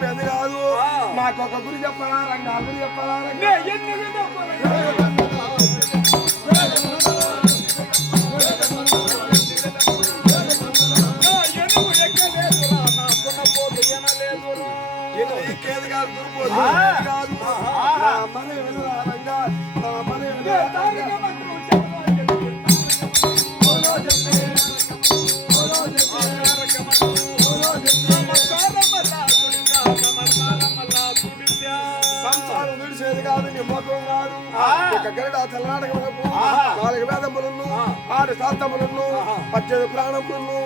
పెద్ద కాదు మాకు ఒక గురి చెప్పాలా రంగా గురి చెప్పాలా ఎక్కేది కాదు దుర్పోదు మన రంగా మన సంసారం విడిచేది కాదు నిమ్మకం కాదు గరుడ తెల్లనాటక 4 వేదములను 6 శాస్త్రములను 18 ప్రాణములను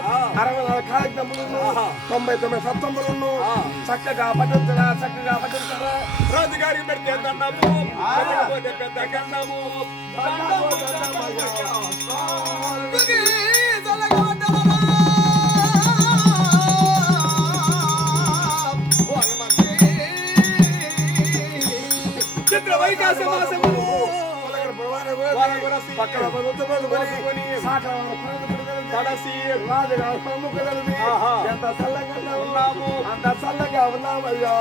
64 కార్యక్రమములను 99 సత్వములను చక్కగా పఠించరా రాజుగారికి పెడితే దండము పెద్ద గండము చిత్ర వైకాసమాసము పక్కన కడసి రాజుగా సమ్ముఖులని ఎంత చల్లగా ఉన్నాము అంత చల్లగా ఉన్నామయ్యా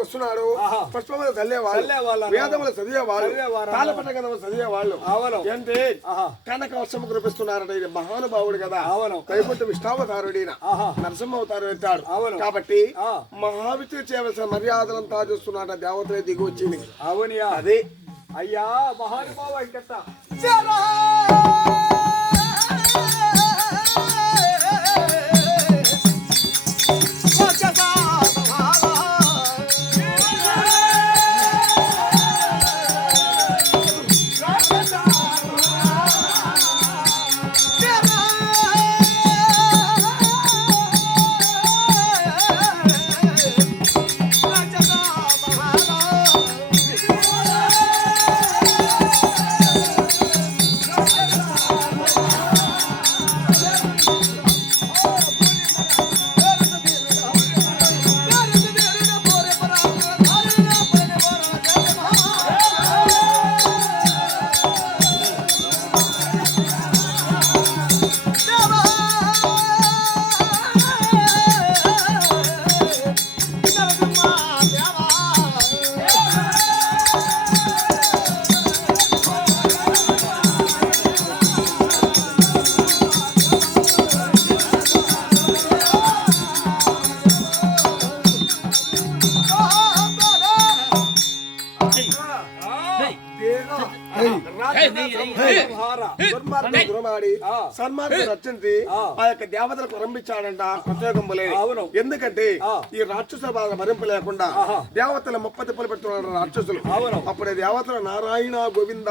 వస్తున్నాడు పుష్పములు చల్లేవాళ్ళు వేదములు చదివేవాళ్ళు తాళపట్ట కథలు చదివేవాళ్ళు ఏంటి కనక వర్షము కురిపిస్తున్నారట ఇది మహానుభావుడు కదా కైపుట్టు విష్ణావతారుడిన నరసింహ అవతారం ఎత్తాడు కాబట్టి మహావిష్ణువు చేయవలసిన మర్యాదలంతా చూస్తున్నాడ దేవతలే దిగి వచ్చింది అవునియా అదే అయ్యా మహానుభావ వెంకట సన్మార్గం రచించి ఆ యొక్క దేవతలకు వరంభించాడంట ప్రత్యేకంబులే. ఎందుకంటే ఈ రాక్షస బాధ భరింపు లేకుండా దేవతలు 30 తిప్పలు పెడుతున్నారు రాక్షసులు. అప్పుడే దేవతలు నారాయణ గోవింద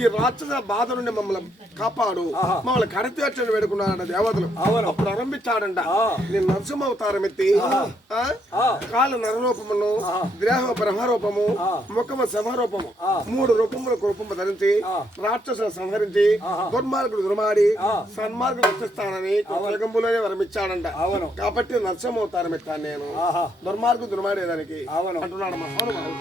ఈ రాక్షస బాధ నుండి మమ్మల్ని కాపాడు, మమ్మల్ని కడతీర్చని వేడుకున్నారంట దేవతలు. అప్పుడు ఆరంభించాడంట నేను నరసింహ అవతారం ఎత్తి కాళ్ళు నరరూపమును, దేహం బ్రహ్మరూపము, ముఖము సింహరూపము, 3 రూపములకు రూపము ధరించి రాక్షసులు సంహరించి దుర్మార్గుడు దుర్మాడి సన్మార్గుడు రక్షిస్తానని జగంబులోనే వరమిచ్చాడంట. కాబట్టి నరసింహ అవతారం ఎత్తాను నేను దుర్మార్గుడు దుర్మాడేదానికి అంటున్నాడు మహానుభావుడు.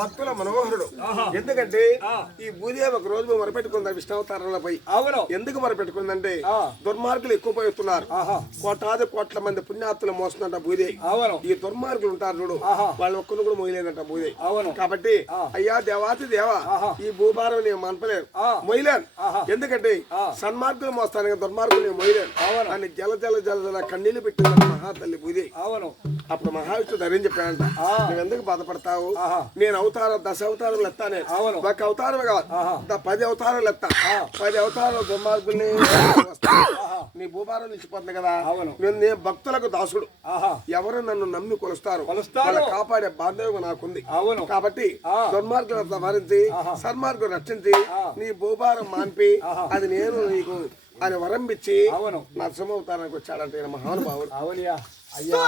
భక్తుల మనోహరుడు. ఎందుకంటే ఈ భూదేవి ఒక రోజు మొరపెట్టుకుంది విష్ణావతారంలోపై. ఎందుకు మొరపెట్టుకుందంటే దుర్మార్గులు ఎక్కువపోతున్నారు, కోటాది కోట్ల మంది పుణ్యాత్తులు మోస్తుందంట భూదేవి. ఈ దుర్మార్గులు ఉంటారు చూడు, వాళ్ళు ఒక్కరు కూడా మోయలేదంట భూదేవి. కాబట్టి అయ్యా దేవాతి దేవా ఈ భూభారం నేను మనపలేను, మొయ్యలేను. ఎందుకంటే సన్మార్గులు మోస్తాను, దుర్మార్గులు నేను మొయ్యలేను అని జల జల జల జల కన్నీళ్లు పెట్టిందంట మహాతల్లి భూదేవి. అప్పుడు మహావిష్ణువు ధైర్యం చెప్పాడంట, నువ్వు ఎందుకు బాధపడతావు, నేను అవతారం 10 అవతారాలు ఎత్తానే, ఒక అవతారం కాదు 10 అవతారాలు ఎత్తా, 10 అవతారాలు దుర్మార్గుల్ని నీ భూభారం నిలిచిపోతుంది కదా. నేను భక్తులకు దాసుడు, ఎవరు నన్ను నమ్మి కొలుస్తారు కాపాడే బాధ్యత నాకుంది. కాబట్టి దుర్మార్గులను సంహరించి సన్మార్గులు రక్షించి నీ భూభారం మాన్పి అది నేను నీకు అని వరంబిచ్చి నరసింహ అవతారానికి వచ్చాడంటే మహానుభావుడు. అవునయ్యా అయ్యా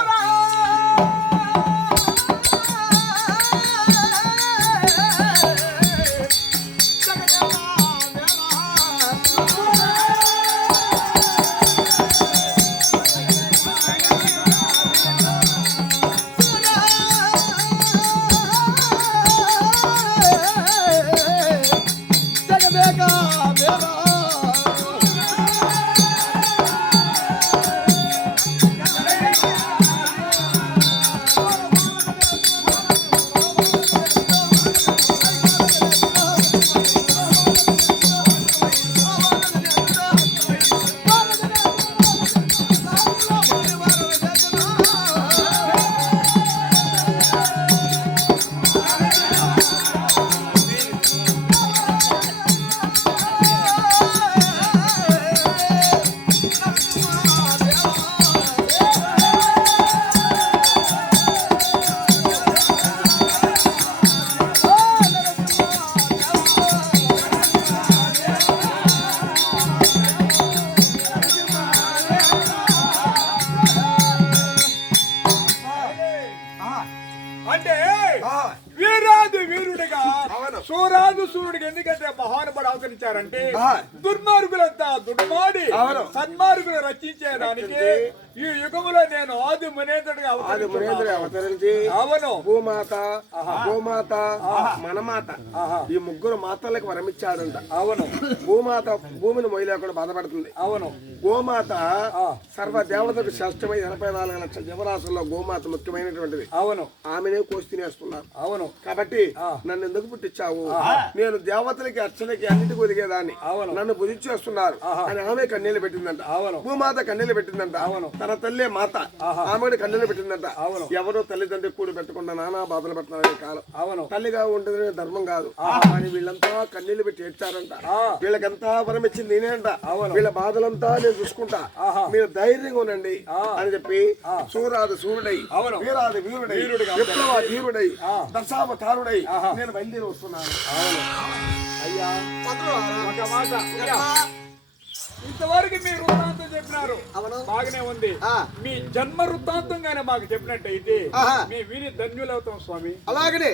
ఎందుకంటే మహానుభావుడు అవతరించారంటే దుర్మార్గులంతా దుర్మాడి సన్మార్గులు రచించేదానికి ఈ యుగములో నేను ఆది మునేంద్రుడిగా అవతరించి అవును భూమాత గోమాత మనమాత ఈ 3 మాతలకు వరమిచ్చాడంట. అవును భూమాత భూమిని మొయ్యలేకుండా బాధపడుతుంది. అవును గోమాత సర్వ దేవతకు శ్రేష్టమై 84 లక్షల జీవరాశుల్లో గోమాత ముఖ్యమైనటువంటిది. అవును ఆమెనే కోసి తినేస్తుంది. చేస్తున్నారు. అవును. కాబట్టి నన్ను ఎందుకు పుట్టించావు? నేను దేవతలకి అర్చనకి అన్నిటికి ఒదిగేదాన్ని, నన్ను బుద్ధి చేస్తున్నారు అని ఆమె కన్నీళ్లు పెట్టిందంట. భూమాత కన్నీళ్లు పెట్టిందంట. తన తల్లి మాత ఆమె కన్నీళ్లు పెట్టిందంట. ఎవరో తల్లిదండ్రులు కూడి పెట్టకుండా నానా బాధలు పెడుతున్నారు కాలం. తల్లిగా ఉంటుంది ధర్మం కాదు అని వీళ్ళంతా కన్నీళ్లు పెట్టి ఏడ్చారంట. వీళ్ళకంతా వరం ఇచ్చింది నేనే అంట. వీళ్ళ బాధలంతా నేను చూసుకుంటా, మీరు ధైర్యంగా ఉండండి అని చెప్పి సూరాది సూర్యుడై, వీరాది వీరుడై, విప్లవ ధీరుడై, దశావతారుడై నేను బయలుదేరి వస్తున్నాను. అయ్యా ఒక మాట, ఇంతవరకు మీ వృత్తాంతం చెప్పినారు, బాగానే ఉంది. మీ జన్మ వృత్తాంతంగానే మాకు చెప్పినట్టయితే మీ విని ధన్యులవుతాం స్వామి. అలాగనే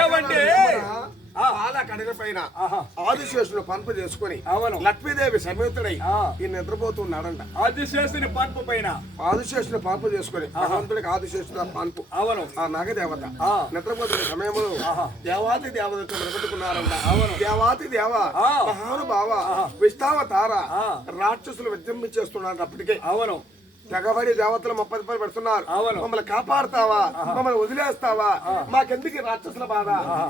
ఏమంటే కడగ పైన ఆదిశేషుడు పంపు చేసుకుని లక్ష్మీదేవి సమేతుడై ఈ నిద్రపోతున్నాడంట. ఆదిశేషుని పంపు పైన ఆదిశేషుడు పంపు చేసుకుని భగవంతుడికి ఆదిశేషుడు పంపు ఆ నాగదేవత నిద్రపోతున్న సమయంలో దేవాది దేవతలు నిలబెట్టుకున్నారంట. దేవాది దేవ మహానుభావ విష్ణావతార రాక్షసులు విజృంభించేస్తున్నారంట. అప్పటికే తెగబడి దేవతలు 30 రూపాయలు పెడుతున్నారు. మమ్మల్ని కాపాడుతావా, మమ్మల్ని వదిలేస్తావా, మాకెందుకు రాక్షసుల బాధ,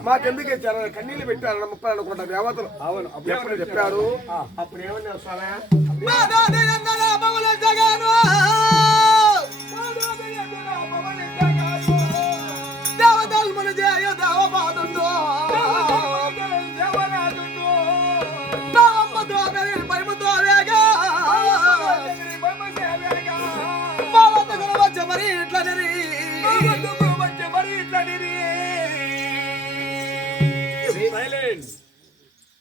మాకెందుకు కన్నీళ్లు పెట్టారు 30 అనుకుంటా దేవతలు. ఎప్పుడు చెప్పారు అప్పుడు ఏమన్నా స్వామి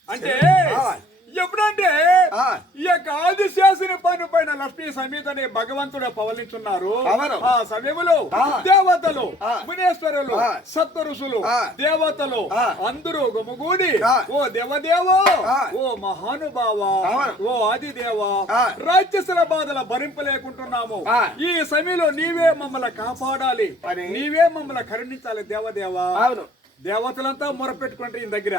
అంటే ఎప్పుడంటే ఈ యొక్క ఆదిశేషుని పైన పైన లక్ష్మీ సమేతని భగవంతుడు పవలించున్నారు. ఆ సమయంలో దేవతలు, మునేశ్వరులు, సప్త ఋషులు, దేవతలు అందరూ గుమిగూడి ఓ దేవదేవో, ఓ మహానుభావ, ఓ ఆదిదేవ, రాక్షసుల బాధల భరింపలేకుంటున్నాము. ఈ సమయంలో నీవే మమ్మల్ని కాపాడాలి, నీవే మమ్మల్ని కరుణించాలి దేవదేవా. దేవతలంతా మొరపెట్టుకుంటే ఈ దగ్గర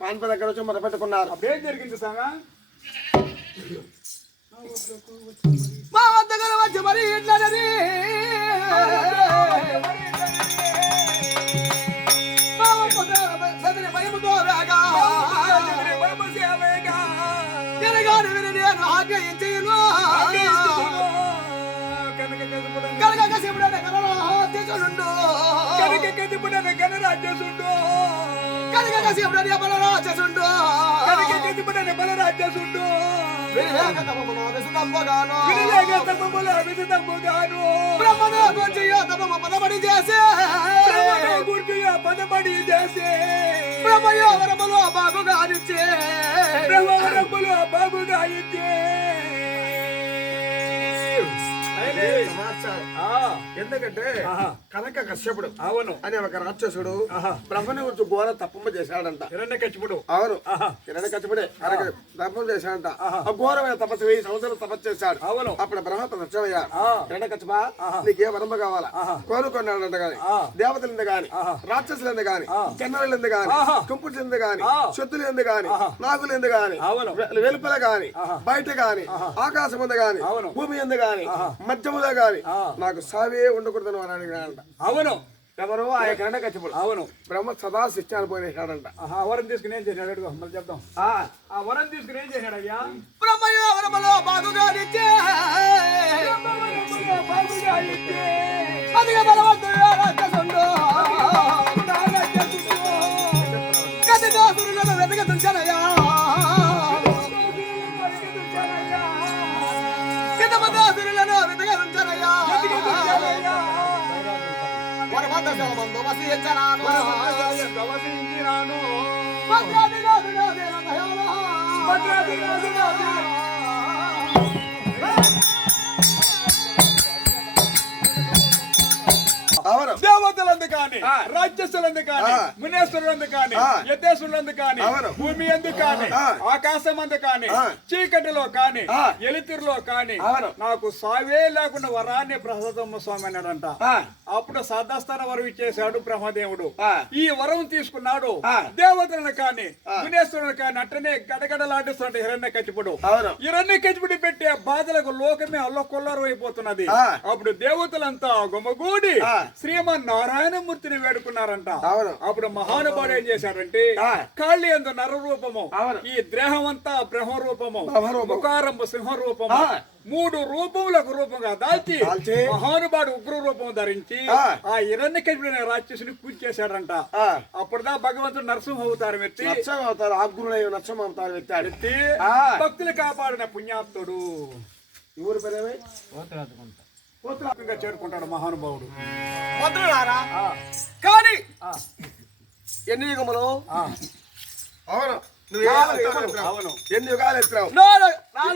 పాన్ప దగ్గర వచ్చి మొరపెట్టుకున్నారు. అప్పుడేం జరిగింది సాగా మా వద్దకు వచ్చి మరి ఇట్లనని భయముతో వేగా ఎనగాని విని నేను ఆజ్ఞయించేను కనుక కసిపుడైన గణరాజ్యసుండు కనుక కసిపుడైన బలరాజసుండు పదబడి చేసే బ్రహ్మయోగరములో బాగుగా ఇచ్చే ఎందుకంటే కనక కశ్యపుడు అని ఒక రాక్షసుడు బ్రహ్మని గురించి ఘోర తప్పమ్మ చేశాడంట. హిరణ్యకశిపుడు అవును, హిరణ్యకశిపుడే తప్పం చేశాడంట. ఘోరమైన తపస్సు 1000 సంవత్సరాలు తపస్సు చేశాడు. అప్పుడు బ్రహ్మ ప్రత్యమయ్యాడు. హిరణ్యకశిప నీకే వరమ కావాలా కోరుకున్నాడంట. గాని దేవతలు గాని రాక్షసులు గాని కిన్నరులు గాని కుంపుడు గాని శత్రులు గాని నాగులు గాని వెలుపల గాని బయట గాని ఆకాశం ఉంది గాని భూమి ఉంది గాని మధ్యములో గాని నాకు సావే ఉండకూడదని వాడు అడిగాడంట. అవును, ఎవరో ఆ హిరణ్యకశిపుడు అవును బ్రహ్మ సదా శిష్టాన్ని పోయినాడంట. ఆ వరం తీసుకుని ఏం చేశాడు మళ్ళీ చెప్తాం. ఆ వరం తీసుకుని ఏం చేశాడు అయ్యా? బ్రహ్మయోగరములో బాగుగా కదిగ బలవంతుడు రాక్షసుండు కదిదాసురులను వెతకతుంచనయ్యా కితమదాసురులను వెతకతుంచనయ్యా వరభద్రశలమందు వసించనాను భద్రాదినాథుడు దేవదయాళ అవును దేవతలందు కాని ఆ. రాక్షసులందు కాని ఆ. మునేశ్వరులందు కాని ఆ. యతేశ్వరులందు కాని అవును. భూమి ఎందు కాని ఆ. ఆకాశమందు కాని ఆ. చీకటిలో కాని ఆ. ఎలితిరిలో కాని అవును. నాకు సావే లేకుండా వరాన్ని ప్రసాదమ్మ స్వామి అన్నాడంట ఆ. అప్పుడు సాధాస్థాన వరం ఇచ్చేశాడు బ్రహ్మదేవుడు ఆ. ఈ వరం తీసుకున్నాడు ఆ. దేవతలను కాని ఆ. మునేశ్వరులను కాని అట్టనే గడగడలాడిస్తున్నాడు హిరణ్య కచ్చిపుడు అవును హిరణ్య కచ్చిపుడు పెట్టే బాధలకు లోకమే అల్లకొల్లారం అయిపోతున్నది ఆ. అప్పుడు దేవతలంతా గుమగూడి ఆ. శ్రీమన్నారాయణమూర్తిని వేడుకున్నారంట అవును. అప్పుడు మహానుభావుడు ఏం చేశాడంటే ఆ. కాళీ అందు నర రూపము అవును. ఈ దేహం అంతా బ్రహ్మ రూపము బ్రహ్మరూపము. ముఖారంభ సింహ రూపము ఆ. 3 రూపములకు రూపంగా దాల్చి దాల్చి మహానుభావుడు ఉగ్ర రూపం ధరించి ఆ. ఆ హిరణ్యకశిపుడైన రాక్షసుని పూజ చేశాడంట ఆ. అప్పుడుదా భగవంతుడు నరసింహ అవతారం ఎత్తి నచ్చం అవుతారు ఆగ్గురుడై నచ్చం అవుతారు ఎత్తాడు ఎత్తి ఆ. భక్తులు కాపాడిన పుణ్యాత్తుడు ఊరు పేరేమై పోతురాత్మకంగా చేరుకుంటాడు మహానుభావుడు మంత్రులారా ఆ. కానీ ఆ. ఎన్ని యుగములు ఆ. అవును నువ్వు అవును ఎన్ని యుగాలు ఎత్తావు 4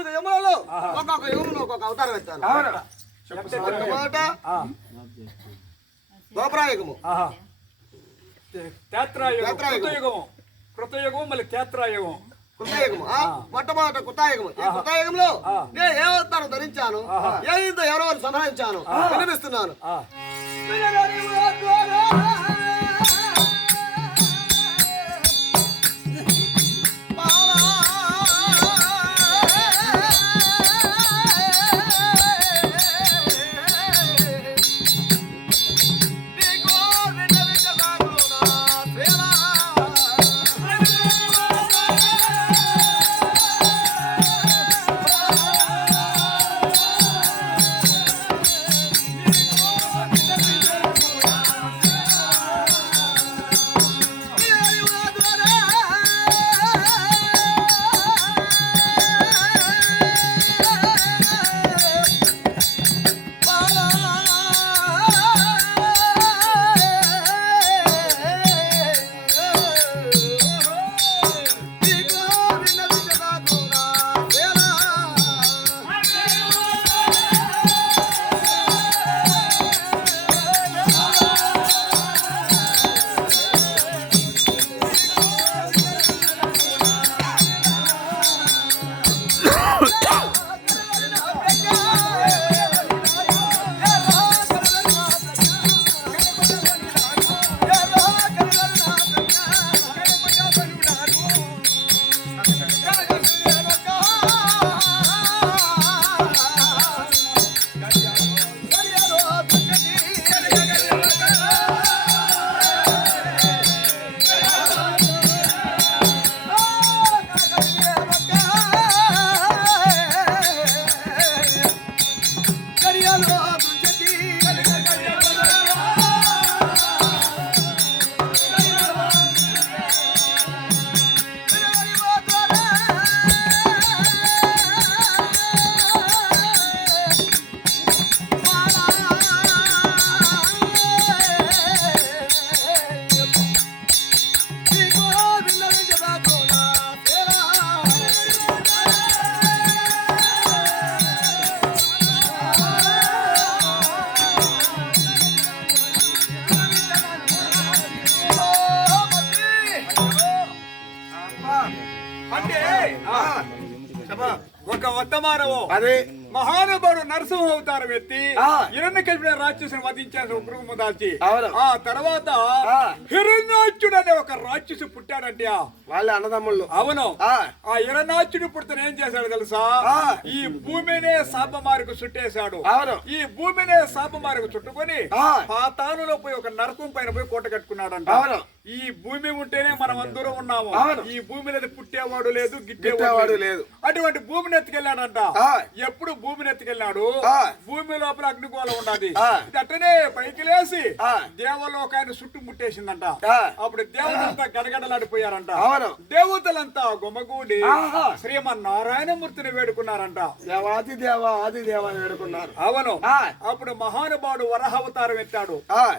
యుగములలో ఒక్కొక్క యుగంలో ఒక్కొక్క అవతారం ఎత్తాను అవును మొట్టమొదట ఆ. గోపురాయుగము ఆహా. క్షేత్రయుగం, క్షేత్రయుగం. కృతయుగం కృతయుగం మళ్ళీ క్షేత్రయుగం కృతయుగము మొట్టమొదట కృతాయుగము ఈ కృతాయుగంలో నేను ఏ అవతారం ధరించాను ఏ ఇంత ఎవరో సంహరించాను వినిపిస్తున్నాను ఆ. అంటే ఒక వర్తమానము అదే మహానుభావుడు నరసింహ అవతారం ఎత్తి ఆ. హిరణ్యకశిపుడు రాక్షసుని వధించాడు ఉగ్రము దాల్చి అవును. ఆ తర్వాత ఆ. హిరణ్యాచుడు అనే ఒక రాక్షసు పుట్టాడంటే వాళ్ళ అన్నదమ్ముళ్ళు అవును ఆ. ఆ హిరణ్యాచుడు పుడితే ఏం చేశాడు తెలుసా ఆ. ఈ భూమినే శాపమారికి చుట్టేశాడు అవును. ఈ భూమినే శాపమారికి చుట్టుకొని ఆ. పాతాళంలో పోయి ఒక నరకం పైన పోయి కోట కట్టుకున్నాడంట అవును. ఈ భూమి ఉంటేనే మనం అందరూ ఉన్నాము. ఈ భూమి మీద పుట్టేవాడు లేదు, గిట్టేవాడు లేదు. అటువంటి భూమిని ఎత్తుకెళ్ళాడంట. ఎప్పుడు భూమిని ఎత్తుకెళ్ళాడు, భూమి లోపల అగ్నిగోళం ఉన్నది. అట్టనే పైకి లేసి దేవలోకాన్ని చుట్టుముట్టేసిందంట. అప్పుడు దేవతలంతా గడగడలాడిపోయారంట. దేవతలంతా గుమగూడి శ్రీమన్నారాయణమూర్తిని వేడుకున్నారంట. దేవాది దేవ ఆది దేవ అని వేడుకున్నారు. అవును. అప్పుడు మహానుభావుడు వరహావతారం ఎత్తాడు.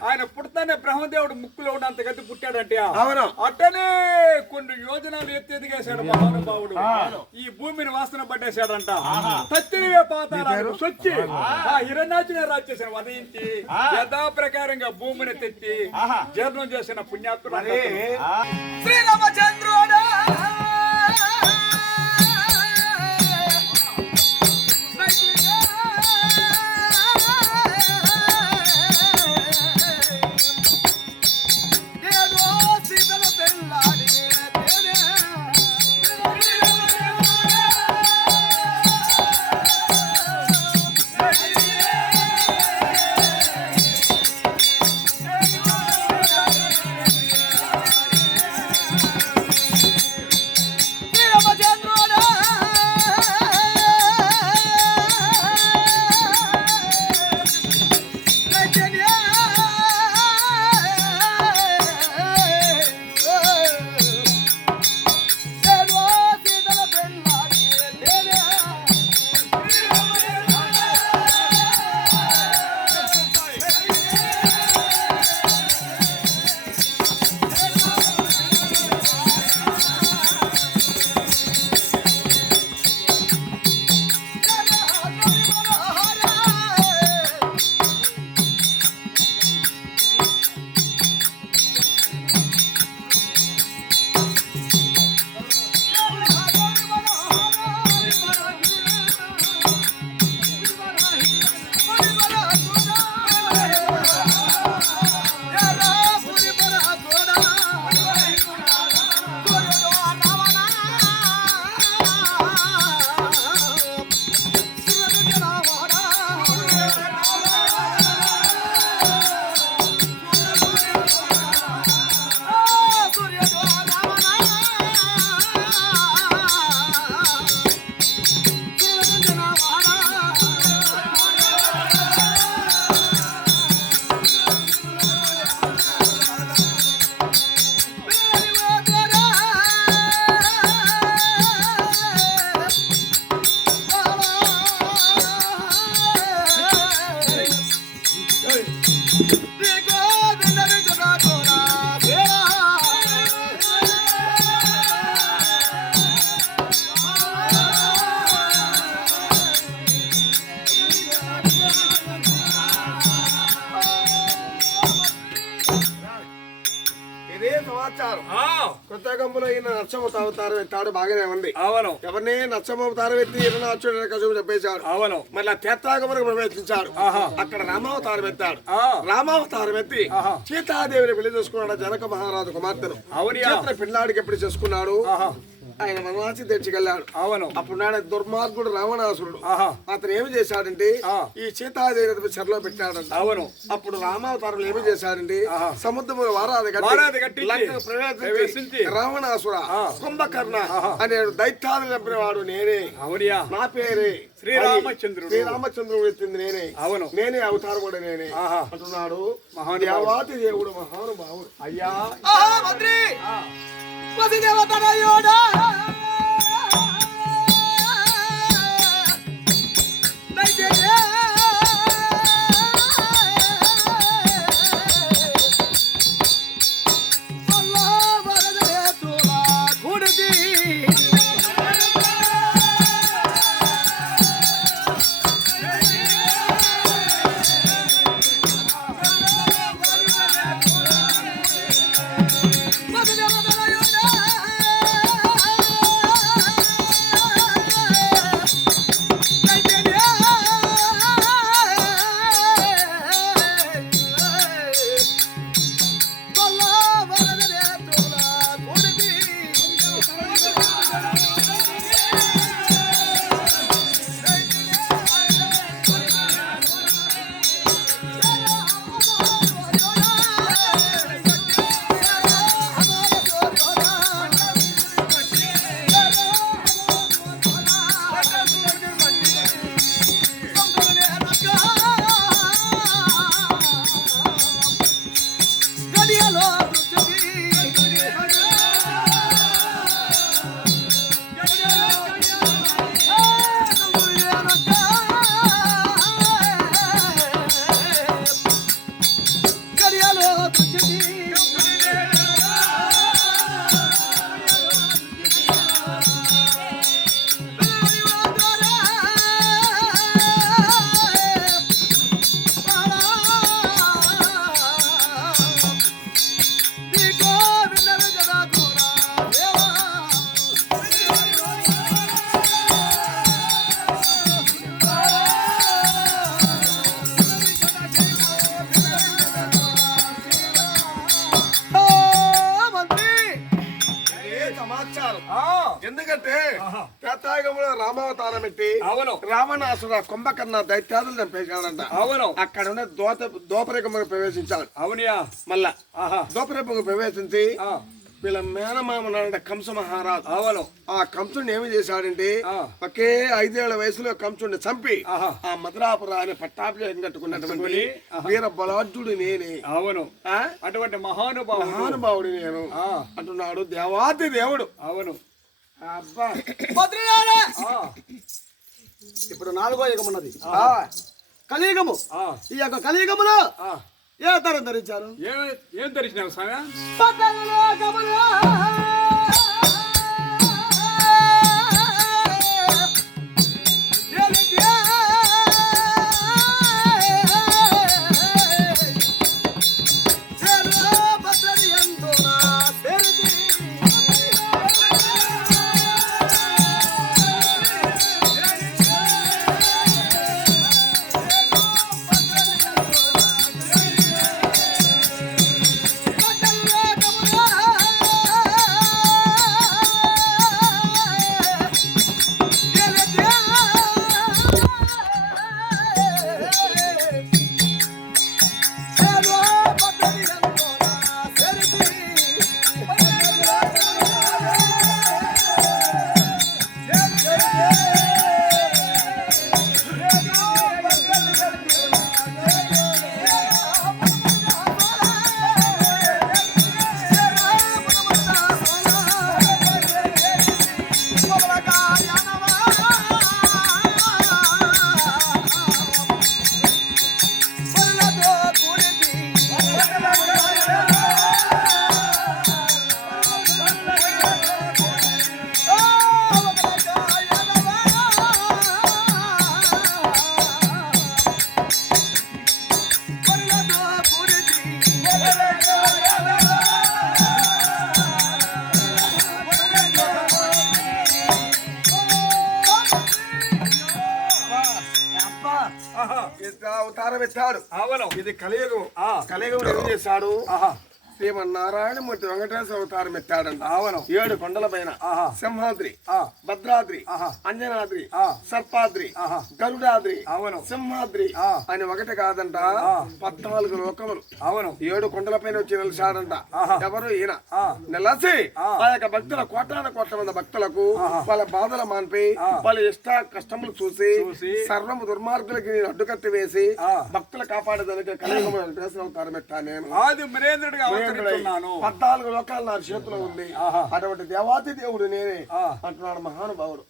ఆయన పుడతానే బ్రహ్మదేవుడు ముక్కులో ఉన్నంత గతి పుట్టాడంటే అట్టనే కొన్ని యోజనాలు ఎత్తెదిగేశాడు మహానుభావుడు. ఈ భూమిని వాసన పట్టేశాడంట. తత్తినివే పాతాళాలకు సొచ్చి ఆ హిరణ్యాచుని రాజ్యాన్ని వధించి యథా ప్రకారంగా భూమిని తెచ్చి జీర్ణం చేసిన పుణ్యాత్ముడు శ్రీరామచంద్రుడా కృతయుగంలో ఈయన నరసింహ అవతారం ఎత్తాడు. బాగానే ఉంది. అవును. ఎవరిని నరసింహ అవతారం ఎత్తి ఈయన చెప్పేశాడు. అవును. మళ్ళీ తీర్థాగమనకు ప్రవేశించాడు. అక్కడ రామావతారం ఎత్తాడు. రామావతారం ఎత్తి సీతాదేవిని పెళ్లి చేసుకున్నాడు. జనక మహారాజు కుమార్తెను. అవును. పిల్లాడికి ఎప్పుడు చేసుకున్నాడు. ఆయన వనవాసి తెచ్చుకెళ్ళాడు. అవును. అప్పుడు నాడు దుర్మార్గుడు రావణాసురుడు అతను ఏమి చేశాడంటే ఈ సీతాదేవి చెరలో పెట్టాడంట. అవును. అప్పుడు రామావతారంలో ఏమి చేశాడంటే సముద్రంలో వారాది ప్రవేశించి రావణాసుర కుంభకర్ణ అనే దైత్యాన్ని చంపినవాడు నేనే. అవునియా. నా పేరే శ్రీరామచంద్రుడు. శ్రీరామచంద్రుడు ఎత్తింది నేనే. అవును. నేనే అవతారం కూడా నేనే అంటున్నాడు. దేవాతి దేవుడు మహానుభావుడు. అయ్యా మంత్రి వసుదేవతనయుడా పెట్టి రావణాసుర కుంభకర్ణ దైత్యాదులు చంపేశాడంట. అక్కడ ఉన్న దోపరేఖముకు ప్రవేశించాడు. అవునయా మళ్ళా దోపరేఖముకు ప్రవేశించి వీళ్ళ మేనమామనాడంట కంస మహారాజు. ఆ కంసుని ఏమి చేశాడంటే ఒకే 5 ఏళ్ల వయసులో కంసుని చంపి ఆ మధురాపురాన్ని పట్టాభిషేకం కట్టుకున్నటువంటి వీర బలాఢ్యుడు నేనే. అవును, అటువంటి మహానుభావుడు నేను అంటున్నాడు దేవాది దేవుడు. అవును అబ్బా ఇప్పుడు 4వ యుగం ఉన్నది, కలియుగము. ఈ యొక్క కలియుగములో ఏ తరం ధరించారు? ఏం ధరించినావు స్వామి? అవతారం ఎత్తాడు. ఇది కలియుగం. కలియుగం ఏం చేశాడు? శ్రీమన్నారాయణమూర్తి వెంకటేశ్వర అవతారం ఎత్తాడంట. 7 కొండల పైన సింహాద్రి, భద్రాద్రి, అంజనాద్రి, సర్పాద్రి, గరుడాద్రి, సింహాద్రి అని ఒకటి కాదంట, 14 లోకములు 7 కొండల పైన వచ్చి నిలిచాడంట. ఎవరు ఈయన నిలసి ఆ యొక్క భక్తుల కోటాన కోట్ల మంది భక్తులకు వాళ్ళ బాధలు మాన్పి వాళ్ళ ఇష్ట కష్టములు చూసి సర్వము దుర్మార్గులకి నేను అడ్డుకట్టి వేసి భక్తులు కాపాడేదానికి కలియుగం వెంకటేశ్వర అవతారం ఎత్తా నేను. 14 లోకాలు నా చేతిలో ఉంది. అటువంటి దేవాతి దేవుడు నేనే అంటున్నాడు మహానుభావుడు.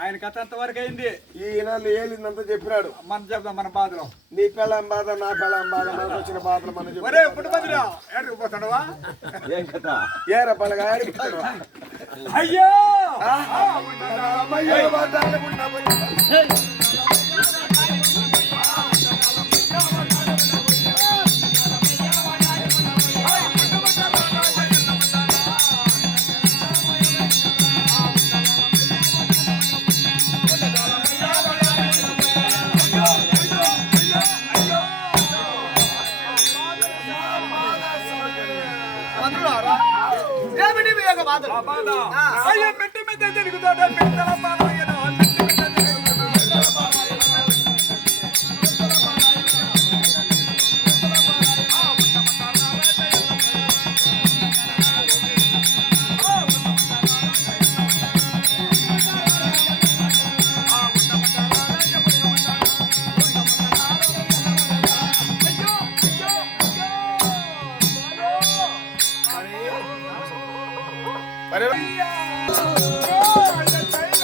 ఆయన కథ అంతవరకు అయింది. ఈయన ఏలిందంతా చెప్పినాడు. మనం చెప్దాం మన బాధలో. నీ పెళ్ళం బాధ, నా పెళ్ళం బాధ, మనకు వచ్చిన బాధలు మనం ఏ రపాలుగా అయ్యో ఏమిటి మీ యొక్క బాధలు? అయ్యో మెట్టి మీద తిరుగుతాడు.